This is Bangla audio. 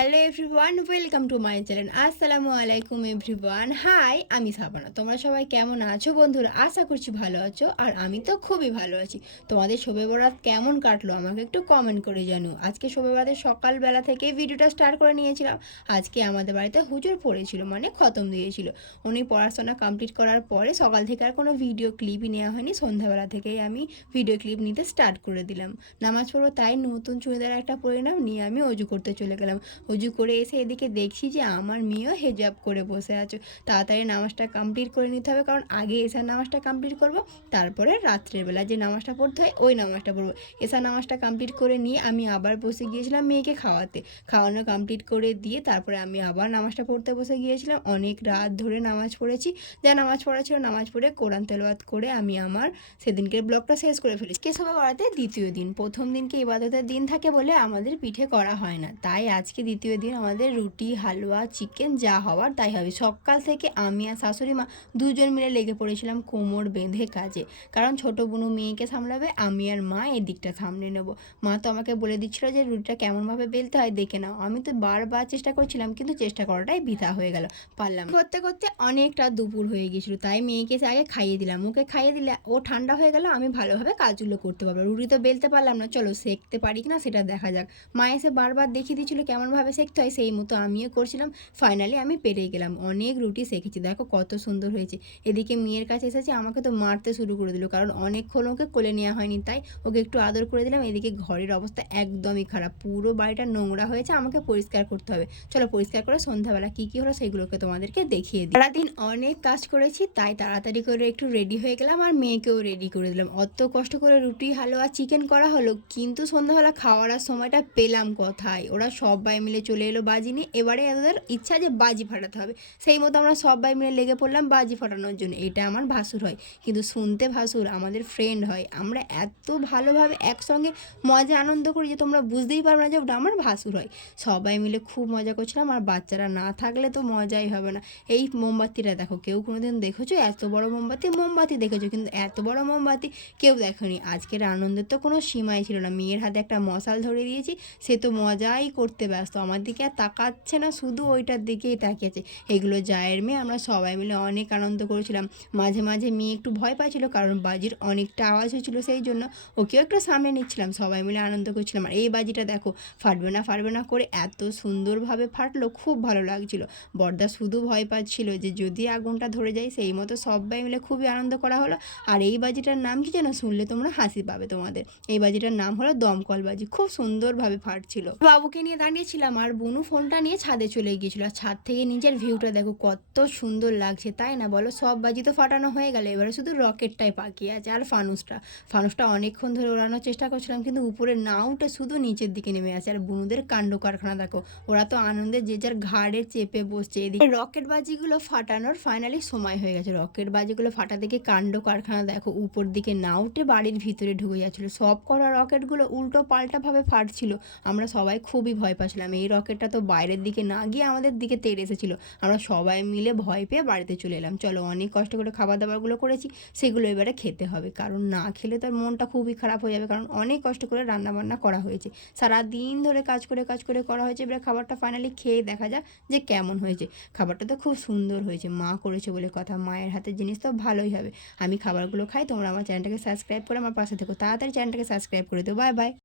Hello everyone welcome to my channel আসসালামু আলাইকুম এভরিওয়ান হাই আমি সাবানা। তোমরা সবাই কেমন আছো বন্ধুরা? আশা করছি ভালো আছো, আর আমি তো খুবই ভালো আছি। তোমাদের শোবে বরাত কেমন কাটলো আমাকে একটু কমেন্ট করে জানো আজকে শোবে বরাতের সকালবেলা থেকে ভিডিওটা স্টার্ট করে নিয়েছিলাম। আজকে আমাদের বাড়িতে হুজুর পড়েছিল মানে খতম দিয়েছিল। উনি পড়াশোনা কমপ্লিট করার পরে সকাল থেকে আর কোনো ভিডিও ক্লিপই নেওয়া হয়নি। সন্ধ্যাবেলা থেকেই আমি ভিডিও ক্লিপ নিতে স্টার্ট করে দিলাম। নামাজ পড়ব তাই নতুন চুড়িদার একটা পরিণাম নিয়ে আমি অজু করতে চলে গেলাম। অজু করে এসে এদিকে দেখছি যে আমার মেয়েও হেজাব করে বসে আছো। তাড়াতাড়ি নামাজটা কমপ্লিট করে নিতে হবে, কারণ আগে এসার নামাজটা কমপ্লিট করব, তারপরে রাত্রের বেলা যে নামাজটা পড়তে হয়, ওই নামাজটা পড়ব। এসার নামাজটা কমপ্লিট করে নিয়ে আমি আবার বসে গিয়েছিলাম মেয়েকে খাওয়াতে। খাওয়ানো কমপ্লিট করে দিয়ে তারপরে আমি আবার নামাজটা পড়তে বসে গিয়েছিলাম। অনেক রাত ধরে নামাজ পড়েছি। যা নামাজ পড়া ছিল নামাজ পড়ে কোরআন তেলাওয়াত করে আমি আমার সেদিনকে ব্লগটা শেষ করে ফেলেছি। কেশবে করাতে দ্বিতীয় দিন, প্রথম দিনকে ইবাদতের দিন থাকে বলে আমাদের পিঠে করা হয় না। তাই আজকে দ্বিতীয় দিন আমাদের রুটি, হালুয়া, চিকেন যা হওয়ার তাই হবে। সকাল থেকে আমি আর শাশুড়ি মা দুজন মিলে লেগে পড়েছিলাম কোমর বেঁধে কাজে। কারণ ছোট বোনু মেয়েকে সামলাবে, আমি আর মা এদিকটা সামলে নেব। মা তো আমাকে বলে দিচ্ছিল যে রুটিটা কেমনভাবে বেলতে হয় দেখে নাও। আমি তো বারবার চেষ্টা করছিলাম, কিন্তু চেষ্টা করাটাই বৃথা হয়ে গেল। পারলাম করতে করতে অনেকটা দুপুর হয়ে গেছিল তাই মেয়েকে আগে খাইয়ে দিলাম। ওকে খাইয়ে দিলে ও ঠান্ডা হয়ে গেল, আমি ভালোভাবে কাজগুলো করতে পারব রুটি তো বেলতে পারলাম না, চলো সেঁকতে পারি কিনা সেটা দেখা যাক। মা এসে বারবার দেখিয়ে দিচ্ছিল কেমনভাবে সেঁকতে হয় সেই মতো আমিও করছিলাম। ফাইনালি আমি পেরেই গেলাম। অনেক রুটি সেঁকেছি দেখো কত সুন্দর হয়েছে। এদিকে মেয়ের কাছে এসেছে, আমাকে তো মারতে শুরু করে দিল। কারণ অনেকক্ষণ ওকে কোলে নেওয়া হয়নি, তাই ওকে একটু আদর করে দিলাম। এদিকে ঘরের অবস্থা একদমই খারাপ। পুরো বাড়িটা নোংরা হয়েছে, আমাকে পরিষ্কার করতে হবে। চলো পরিষ্কার করে সন্ধ্যাবেলা কী কী হলো সেগুলোকে তোমাদেরকে দেখিয়ে দিই। সারাদিন অনেক কাজ করেছি, তাই তাড়াতাড়ি করে একটু রেডি হয়ে গেলাম আর মেয়েকেও রেডি করে দিলাম। অত কষ্ট করে রুটি, হালুয়া চিকেন করা হলো, কিন্তু সন্ধ্যাবেলা খাওয়ার সময়টা পেলাম কোথায়? ওরা সবাই মিলে চলে এলো বাজি নিয়ে। এবারে ওদের ইচ্ছা যে বাজি ফাটাতে হবে। সেই মতো আমরা সবাই মিলে লেগে পড়লাম বাজি ফাটানোর জন্য। এটা আমার ভাসুর হয়। কিন্তু শুনতে ভাসুর, আমাদের ফ্রেন্ড হয়। আমরা এত ভালোভাবে একসঙ্গে মজা, আনন্দ করি যে তোমরা বুঝতেই পারবে না যে ওটা আমার ভাসুর হয়। সবাই মিলে খুব মজা করছিলাম। আর বাচ্চারা না থাকলে তো মজাই হবে না। এই মোমবাতিটা দেখো, কেউ কোনোদিন দেখেছ? এত বড় মোমবাতি মোমবাতি দেখেছ? কিন্তু এত বড় মোমবাতি কেউ দেখেনি। আজকের আনন্দের তো কোনো সীমাই ছিল না। মেয়ের হাতে একটা মশাল ধরে দিয়েছি। সে তো মজাই করতে ব্যস্ত। আমার দিকে আর তাকাচ্ছে না, শুধু ওইটার দিকেই তাকিয়েছে। এগুলো জায়ের মেয়ে, আমরা সবাই মিলে অনেক আনন্দ করেছিলাম। মাঝে মাঝে মেয়ে একটু ভয় পাচ্ছিল, কারণ বাজির অনেকটা আওয়াজ হয়েছিল সেই জন্য ওকেও একটু সামনে নিচ্ছিলাম। সবাই মিলে আনন্দ করছিলাম। আর এই বাজিটা দেখো, ফাটবে না ফাটবে না করে এত সুন্দরভাবে ফাটলো, খুব ভালো লাগছিল। বর্দা শুধু ভয় পাচ্ছিল যে যদি আগুনটা ধরে যায়, সেই মতো সবাই মিলে খুবই আনন্দ করা হলো। আর এই বাজিটার নাম কি যেন শুনলে তোমরা হাসি পাবে তোমাদের। এই বাজিটার নাম হলো দমকল বাজি। খুব সুন্দরভাবে ফাটছিল। বাবুকে নিয়ে দাঁড়িয়েছিলাম। আর বুনু ফোনটা নিয়ে ছাদে চলে গিয়েছিল। আর ছাদ থেকে নিজের ভিউটা দেখো, কত সুন্দর লাগছে, তাই না বলো? সব বাজি তো ফাটানো হয়ে গেল, এবারে শুধু রকেটটাই বাকি আছে, আর ফানুসটা। ফানুসটা অনেকক্ষণ ধরে ওড়ানোর চেষ্টা করছিলাম, কিন্তু উপরে না উঠে শুধু নিচের দিকে নেমে আছে। আর বুনুদের কাণ্ড কারখানা দেখো, ওরা তো আনন্দে যে যার ঘাড়ে চেপে বসছে এদিকে। রকেট বাজিগুলো ফাটানোর ফাইনালি সময় হয়ে গেছে। রকেট বাজিগুলো ফাটা দেখে কাণ্ড কারখানা দেখো, উপর দিকে না উঠে বাড়ির ভিতরে ঢুকে যাচ্ছিল। সব করা রকেটগুলো উল্টো পাল্টাভাবে ফাটছিল। আমরা সবাই খুবই ভয় পাচ্ছিলাম। এই রকেটটা তো বাইরের দিকে না গিয়ে আমাদের দিকে তেড়ে এসেছিল। আমরা সবাই মিলে ভয় পেয়ে বাড়িতে চলে এলাম। চলো অনেক কষ্ট করে খাবার দাবারগুলো করেছি, সেগুলো এবারে খেতে হবে। কারণ না খেলে তার মনটা খুবই খারাপ হয়ে যাবে। কারণ অনেক কষ্ট করে রান্না বান্না করা হয়েছে। সারা দিন ধরে কাজ করে কাজ করে করা হয়েছে। এবারে খাবারটা ফাইনালি খেয়ে দেখা যাক যে কেমন হয়েছে। খাবারটা তো খুব সুন্দর হয়েছে। মা করেছে বলে কথা। মায়ের হাতের জিনিস তো ভালোই হবে। আমি খাবারগুলো খাই। তোমরা আমার চ্যানেলটাকে সাবস্ক্রাইব করে আমার পাশে থেকো। তাড়াতাড়ি চ্যানেলটাকে সাবস্ক্রাইব করে দেবো বাই বাই